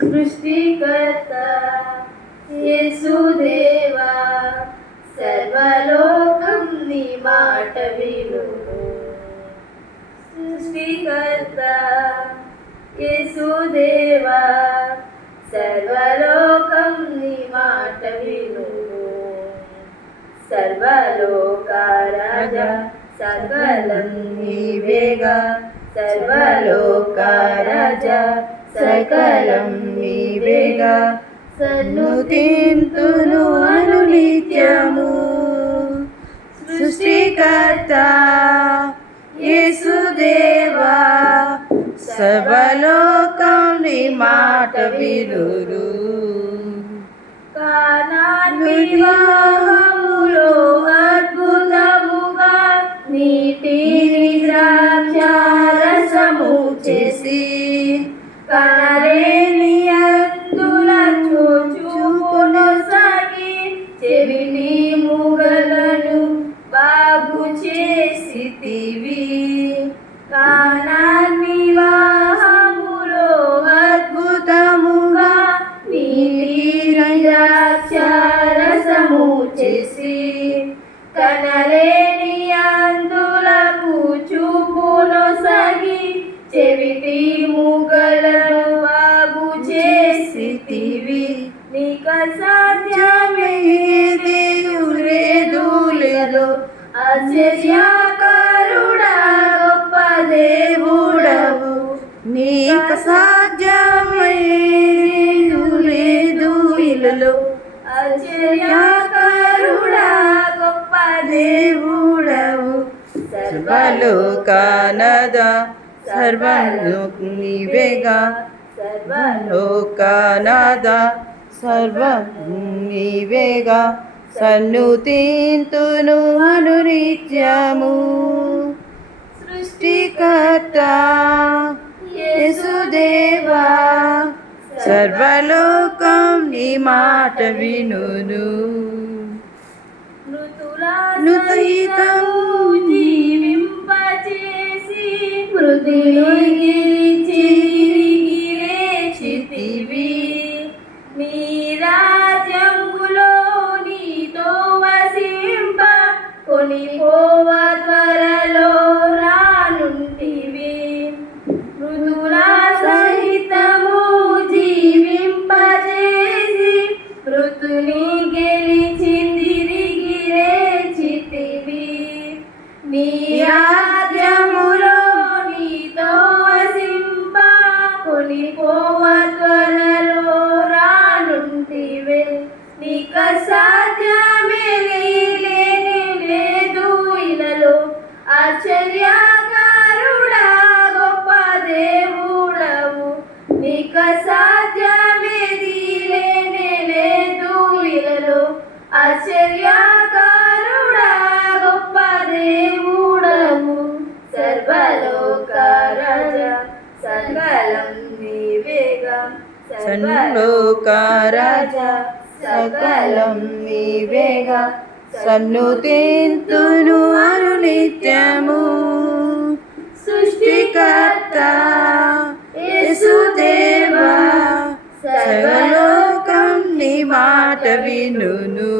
సృష్టికర్త యేసుదేవా, సర్వలోకం నీ మాట వినును. సృష్టికర్త యేసుదేవా, సర్వలోకం నీ మాట వినును. సర్వలోక రాజా, సకలం నీవేగా. సర్వలోక రాజా, సకలం నీవేగా. సన్నుతింతును అనునిత్యము. సృష్టికర్త యేసుదేవా, సర్వలోకం నీ మాట వినును. వివాహములో అద్భుతముగా నీటిని ద్రాక్షారసము చేసి, కనలేని అందుల చూపునొసగి, చెవిని మూగలను బాగు చేసితివి. కానాని వివాహములో అద్భుతముగా నీటిని ద్రాక్షారసము చేసి, కనలేని అందులకు చూపునొసగి, చెవిటి మూగలను బాగు చేసితివి. నీకు అసాధ్యమయ్యేది లేదు. ఆశ్చర్యకరుడా, గొప్ప దేవుడవు. నీకు అసాధ్యమయ్యేది లేదు ఇలలో. ఆశ్చర్యకరుడా, గొప్ప దేవుడవు. సర్వలోకనాథ, సర్వలోక నీవేగా. సర్వలోకనాథ, సర్వ నీవేగా. సన్నుతింతును అనునిత్యము. సృష్టికర్త యేసుదేవా, సర్వలోకం నీ మాట వినును. నృతుహితము జీవింపచేసి, మృతులు గెలిచి లేచితివి. నీ రాజ్యములో నీతో వసింప, కొనిపోవ త్వరలో రానుంటివి. మృతుల సహితము జీవింపచేసి, మృతుని గెలిచి తిరిగి లేచితివి. నీ రాజ్యములో నీతో వసింప, కొనిపోవ త్వరలో రానుంటివే. నీకు అసాధ్యమేది లేదు ఇలలో. ఆశ్చర్యకరుడా, గొప్ప దేవుడవు. నీకు అసాధ్యమేది లేదు ఇలలో. ఆశ్చర్యకరుడా, గొప్ప దేవుడవు. సర్వలోక రాజా, సకలం నీవేగా. సర్వలోక రాజా, సకలం నీవేగా. సన్నుతింతును అనునిత్యము. సృష్టికర్త యేసుదేవా, సర్వలోకం నీ మాట వినును.